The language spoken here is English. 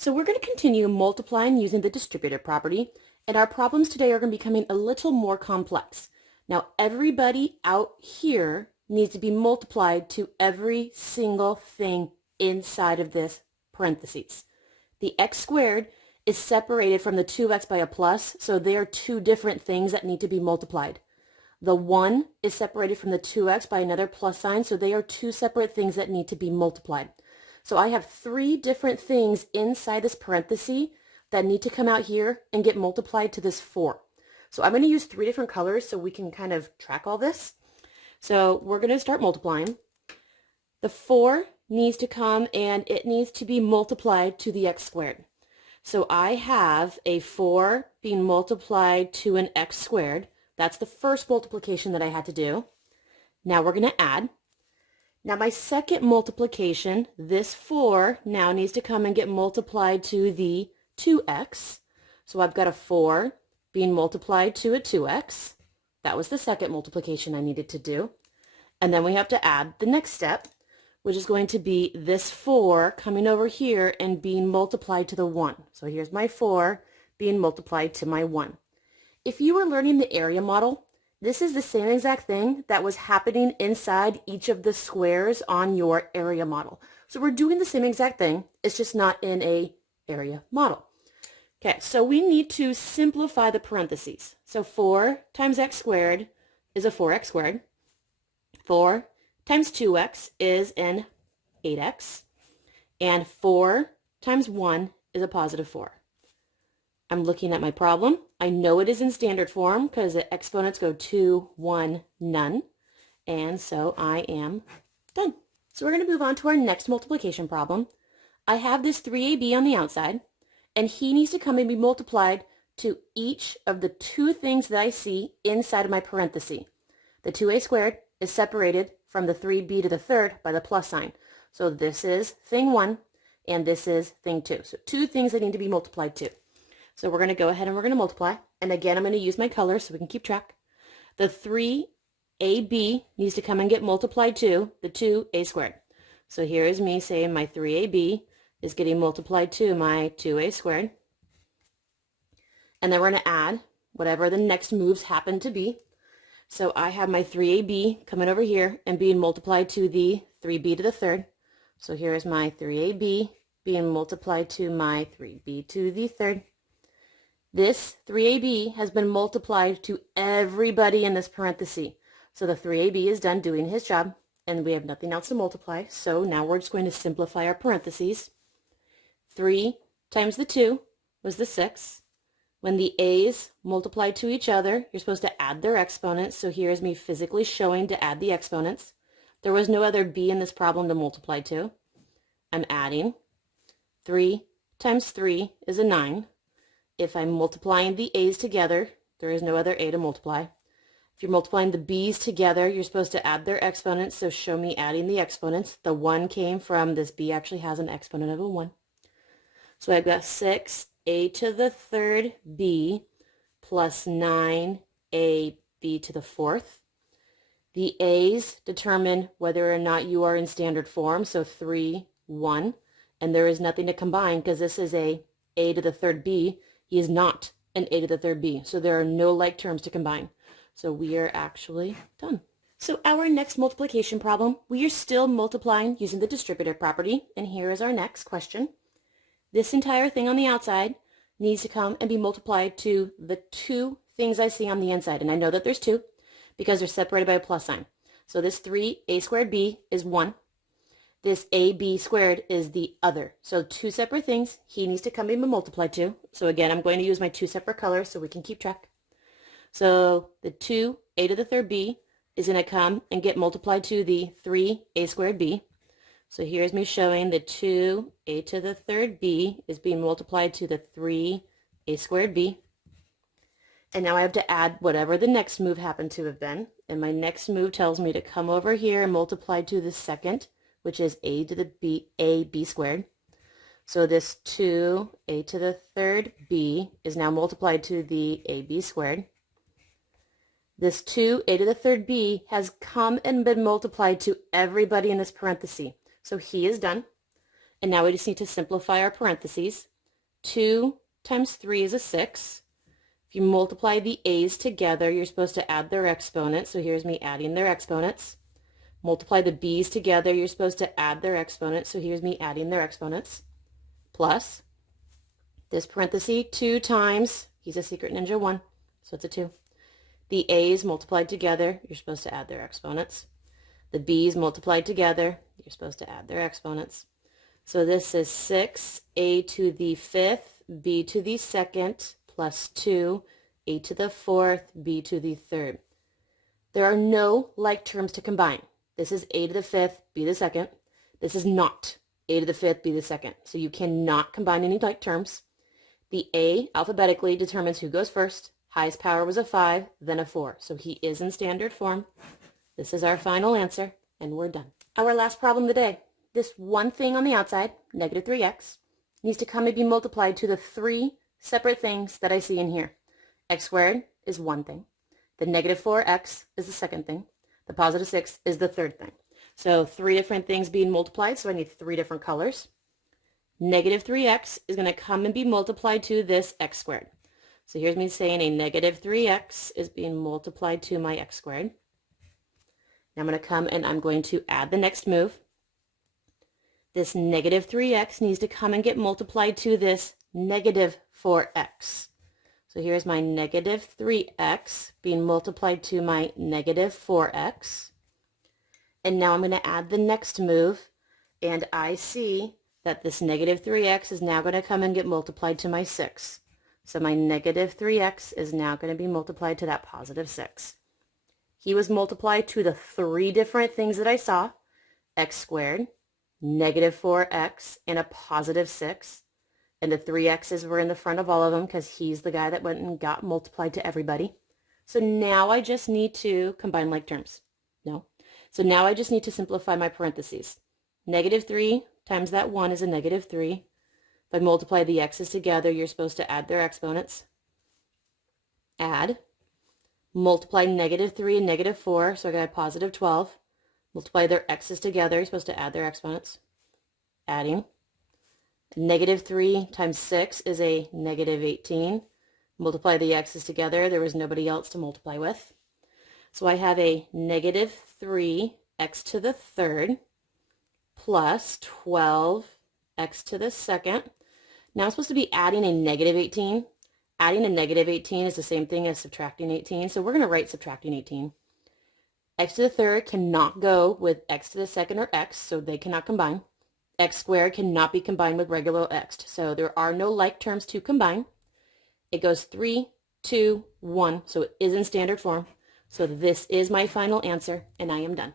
So we're going to continue multiplying using the distributive property, and our problems today are going to be becoming a little more complex. Now everybody out here needs to be multiplied to every single thing inside of this parentheses. The x squared is separated from the 2x by a plus, so they are two different things that need to be multiplied. The 1 is separated from the 2x by another plus sign, so they are two separate things that need to be multiplied. So I have three different things inside this parenthesis that need to come out here and get multiplied to this 4. So I'm going to use three different colors so we can kind of track all this. So we're going to start multiplying. The 4 needs to come and it needs to be multiplied to the x squared. So I have a 4 being multiplied to an x squared. That's the first multiplication that I had to do. Now we're going to add. Now my second multiplication, this 4 now needs to come and get multiplied to the 2x. So I've got a 4 being multiplied to a 2x. That was the second multiplication I needed to do. And then we have to add the next step, which is going to be this 4 coming over here and being multiplied to the 1. So here's my 4 being multiplied to my 1. If you were learning the area model, this is the same exact thing that was happening inside each of the squares on your area model. So we're doing the same exact thing, it's just not in a area model. Okay, so we need to simplify the parentheses. So 4 times x squared is a 4x squared. 4 times 2x is an 8x. And 4 times 1 is a positive 4. I'm looking at my problem. I know it is in standard form because the exponents go 2, 1, none. And so I am done. So we're going to move on to our next multiplication problem. I have this 3ab on the outside, and he needs to come and be multiplied to each of the two things that I see inside of my parenthesis. The 2a squared is separated from the 3b to the third by the plus sign. So this is thing 1, and this is thing 2. So two things that need to be multiplied to. So we're going to go ahead and we're going to multiply. And again, I'm going to use my colors so we can keep track. The 3ab needs to come and get multiplied to the 2a squared. So here is me saying my 3ab is getting multiplied to my 2a squared. And then we're going to add whatever the next moves happen to be. So I have my 3ab coming over here and being multiplied to the 3b to the third. So here is my 3ab being multiplied to my 3b to the third. This 3ab has been multiplied to everybody in this parenthesis. So the 3ab is done doing his job, and we have nothing else to multiply. So now we're just going to simplify our parentheses. 3 times the 2 was the 6. When the a's multiplied to each other, you're supposed to add their exponents. So here's me physically showing to add the exponents. There was no other b in this problem to multiply to. I'm adding. 3 times 3 is a 9. If I'm multiplying the a's together, there is no other a to multiply. If you're multiplying the b's together, you're supposed to add their exponents, so show me adding the exponents. The 1 came from this b actually has an exponent of a 1. So I've got 6a to the third b plus 9ab to the fourth. The a's determine whether or not you are in standard form, so 3, 1, and there is nothing to combine because this is a to the third b. He is not an a to the third b, so there are no like terms to combine. So we are actually done. So our next multiplication problem, we are still multiplying using the distributive property, and here is our next question. This entire thing on the outside needs to come and be multiplied to the two things I see on the inside, and I know that there's two because they're separated by a plus sign. So this 3a squared b is 1. This ab squared is the other. So two separate things he needs to come and be multiplied to. So again, I'm going to use my two separate colors so we can keep track. So the 2a to the third b is going to come and get multiplied to the 3a squared b. So here's me showing the 2a to the third b is being multiplied to the 3a squared b. And now I have to add whatever the next move happened to have been. And my next move tells me to come over here and multiply to the second, which is a to the b squared. So this 2a to the third b is now multiplied to the ab squared. This 2a to the third b has come and been multiplied to everybody in this parenthesis. So he is done. And now we just need to simplify our parentheses. 2 times 3 is a 6. If you multiply the a's together, you're supposed to add their exponents. So here's me adding their exponents. Multiply the b's together, you're supposed to add their exponents. So here's me adding their exponents. Plus this parenthesis, 2 times, he's a secret ninja 1, so it's a 2. The a's multiplied together, you're supposed to add their exponents. The b's multiplied together, you're supposed to add their exponents. So this is 6a to the 5th, b to the 2nd, plus 2, a to the 4th, b to the 3rd. There are no like terms to combine. This is a to the 5th, b to the 2nd. This is not a to the 5th, b to the 2nd. So you cannot combine any like terms. The a alphabetically determines who goes first. Highest power was a 5, then a 4. So he is in standard form. This is our final answer, and we're done. Our last problem of the day. This one thing on the outside, negative 3x, needs to come and be multiplied to the 3 separate things that I see in here. X squared is one thing. The negative 4x is the second thing. The positive 6 is the third thing. So 3 different things being multiplied, so I need 3 different colors. Negative 3x is going to come and be multiplied to this x squared. So here's me saying a negative 3x is being multiplied to my x squared. Now I'm going to come and I'm going to add the next move. This negative 3x needs to come and get multiplied to this negative 4x. So here's my negative 3x being multiplied to my negative 4x. And now I'm going to add the next move, and I see that this negative 3x is now going to come and get multiplied to my 6. So my negative 3x is now going to be multiplied to that positive 6. He was multiplied to the 3 different things that I saw, x squared, negative 4x, and a positive 6. And the 3x's were in the front of all of them because he's the guy that went and got multiplied to everybody. So now I just need to combine like terms. No. So now I just need to simplify my parentheses. Negative 3 times that 1 is a negative 3. If I multiply the x's together, you're supposed to add their exponents. Add. Multiply negative 3 and negative 4, so I got a positive 12. Multiply their x's together, you're supposed to add their exponents. Adding. Negative 3 times 6 is a negative 18. Multiply the x's together, there was nobody else to multiply with. So I have a negative 3x to the 3rd plus 12x to the 2nd. Now I'm supposed to be adding a negative 18. Adding a negative 18 is the same thing as subtracting 18, so we're going to write subtracting 18. X to the 3rd cannot go with x to the 2nd or x, so they cannot combine. X squared cannot be combined with regular x, so there are no like terms to combine. It goes 3, 2, 1, so it is in standard form. So this is my final answer, and I am done.